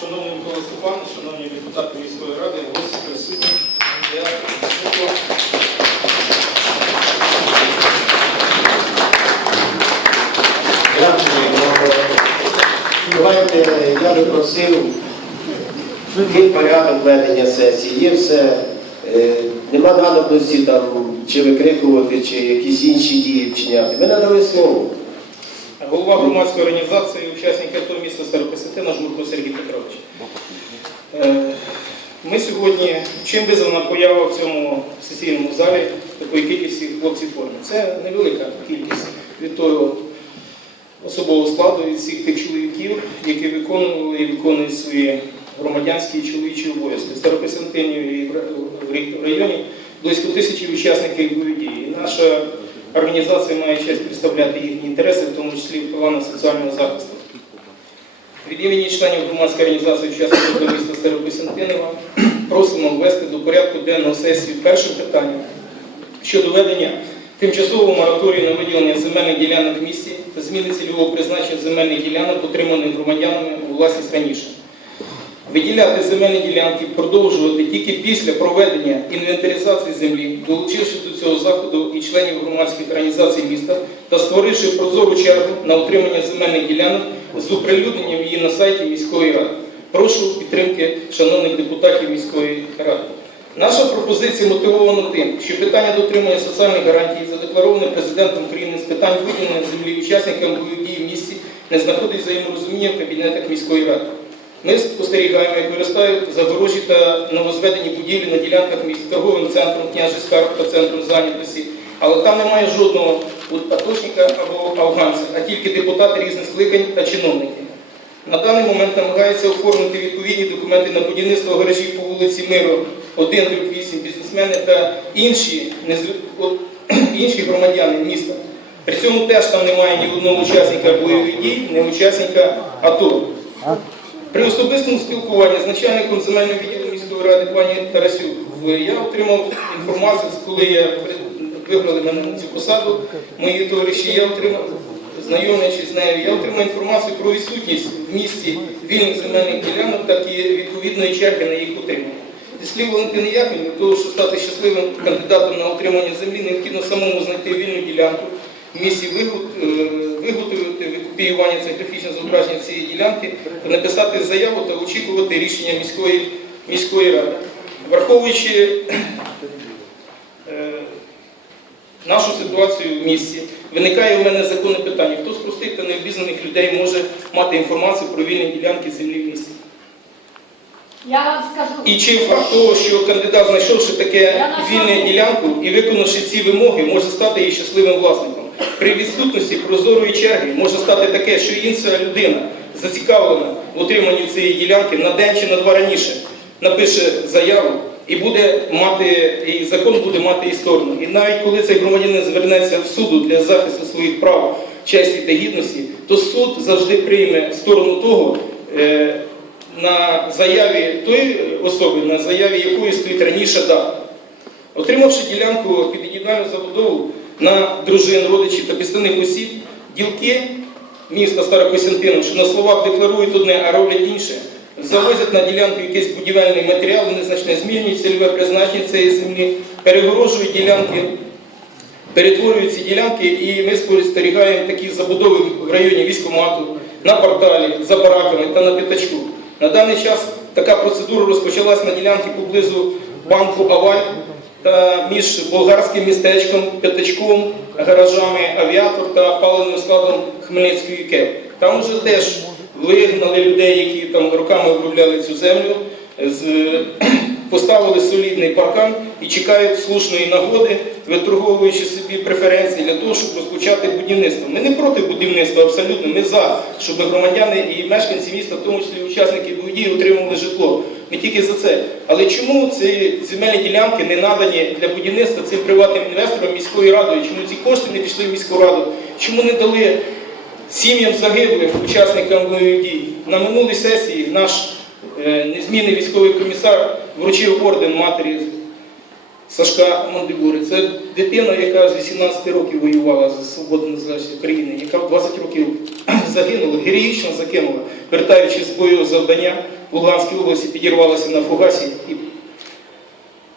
Шановний Микола Степанович, шановні депутати міської ради, гості присутні. Дякую. Давайте я би просив який порядок ведення сесії. Є все. Е, Нема надобності там чи викрикувати, чи якісь інші дії вчиняти. Ви надали слово. Голова громадської організації, учасник АТО міста Старопосятина Жмурко Сергій Петрович. Е, Ми сьогодні, чим визвана поява в цьому сесійному залі такої кількості хлопців формі? Це невелика кількість від того особового складу, від всіх тих чоловіків, які виконували і виконують свої громадянські і чоловічі обов'язки. В і в районі близько тисячі учасників бойових дій. Наша організація має честь представляти їхні інтереси, в тому числі в планах соціального захисту. Від імені членів громадської організації учасників міста Старокостянтинова просимо ввести до порядку денного сесії першим питанням щодо ведення тимчасового мораторію на виділення земельних ділянок в місті та зміни цільового призначення земельних ділянок, отриманих громадянами у власність раніше. Виділяти земельні ділянки продовжувати тільки після проведення інвентаризації землі, долучивши до цього заходу і членів громадських організацій міста та створивши прозору чергу на отримання земельних ділянок з оприлюдненням її на сайті міської ради. Прошу підтримки шановних депутатів міської ради. Наша пропозиція мотивована тим, що питання дотримання соціальних гарантій, задеклароване президентом України з питань виділення землі учасникам бойових дій в місті, не знаходить взаєморозуміння в кабінетах міської ради. Ми спостерігаємо, як виростають загорожі та новозведені будівлі на ділянках між торговим центром княжий скарб та центром зайнятості, але там немає жодного атошника або афганця, а тільки депутати різних скликань та чиновники. На даний момент намагаються оформити відповідні документи на будівництво гаражів по вулиці Миру 1 8 бізнесмени та інші, інші громадяни міста. При цьому теж там немає ні одного учасника бойових дій, ні учасника АТО. При особистому спілкуванні з начальником земельного відділу міської ради пані Тарасюк я отримав інформацію, коли я вибрали мене на цю посаду, мої товариші, я отримав, знайомлячись з нею, я отримав інформацію про відсутність в місті вільних земельних ділянок, так і відповідної черги на їх утримання. Зі слів Валентини Яковлевни, для того, щоб стати щасливим кандидатом на отримання землі, необхідно самому знайти вільну ділянку, вигот- е, виготовити викопіювання це графічне зображення цієї ділянки, написати заяву та очікувати рішення міської, міської ради. Враховуючи е, нашу ситуацію в місті, виникає у мене законне питання, хто з простих та необізнаних людей може мати інформацію про вільні ділянки землі в місті? Я вам скажу. І чи факт того, що кандидат, знайшовши таке вільне ділянку і виконавши ці вимоги, може стати її щасливим власником. При відсутності прозорої черги може стати таке, що інша людина зацікавлена в отриманні цієї ділянки на день чи на два раніше напише заяву і буде мати, і закон буде мати і сторону. І навіть коли цей громадянин звернеться в суду для захисту своїх прав, честі та гідності, то суд завжди прийме сторону того. е, на заяві тої особи, на заяві якої стоїть раніше дата. Отримавши ділянку під індивідуальну забудову на дружин, родичів та підставних осіб, ділки міста Старокостянтина, що на словах декларують одне, а роблять інше, завозять на ділянку якийсь будівельний матеріал, незначне змінюють цільове призначення цієї землі, перегорожують ділянки, перетворюють ці ділянки, і ми спостерігаємо такі забудови в районі військомату, на порталі, за бараками та на п'ятачку. На даний час така процедура розпочалась на ділянці поблизу банку Аваль та між болгарським містечком, п'ятачком, гаражами авіатор та паленим складом Хмельницької КЕП. Там вже теж вигнали людей, які там руками обробляли цю землю, з- поставили солідний паркан і чекають слушної нагоди, виторговуючи собі преференції для того, щоб розпочати будівництво. Ми не проти будівництва абсолютно, ми за, щоб громадяни і мешканці міста, в тому числі учасники дій, отримували житло. Ми тільки за це. Але чому ці земельні ділянки не надані для будівництва цим приватним інвесторам міською радою? Чому ці кошти не пішли в міську раду? Чому не дали сім'ям загиблих учасникам бойових дій? На минулій сесії наш е, незмінний військовий комісар вручив орден матері Сашка Мандибури. Це дитина, яка з 18 років воювала за свободу незалежність України, яка в 20 років загинула, героїчно закинула, вертаючись з бойового завдання в Луганській області, підірвалася на фугасі.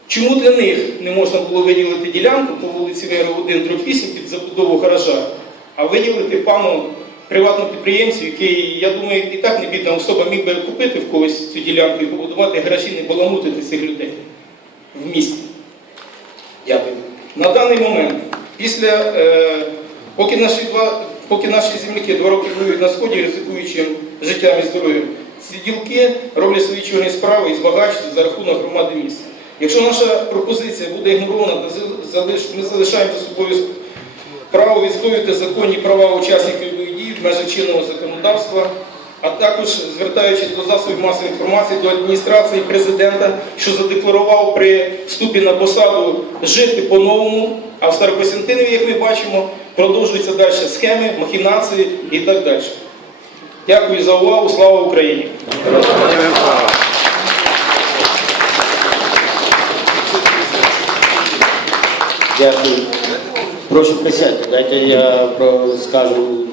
Чому для них не можна було виділити ділянку по вулиці Миру 1, дроб 8 під забудову гаража, а виділити пану приватному підприємцю, який, я думаю, і так не бідна особа міг би купити в когось цю ділянку і побудувати гаражі, не баламутити цих людей в місті. Дякую. На даний момент, після, е, поки, наші два, поки наші земляки два роки воюють на сході, ризикуючи життям і здоров'ям, ці ділки роблять свої чорні справи і збагачуються за рахунок громади міста. Якщо наша пропозиція буде ігнорована, ми залишаємо за собою право відстоювати законні права учасників в чинного законодавства, а також звертаючись до засобів масової інформації, до адміністрації президента, що задекларував при вступі на посаду жити по-новому, а в Старокостянтинові, як ми бачимо, продовжуються далі схеми, махінації і так далі. Дякую за увагу. Слава Україні! Дякую. Прошу присядьте, дайте я скажу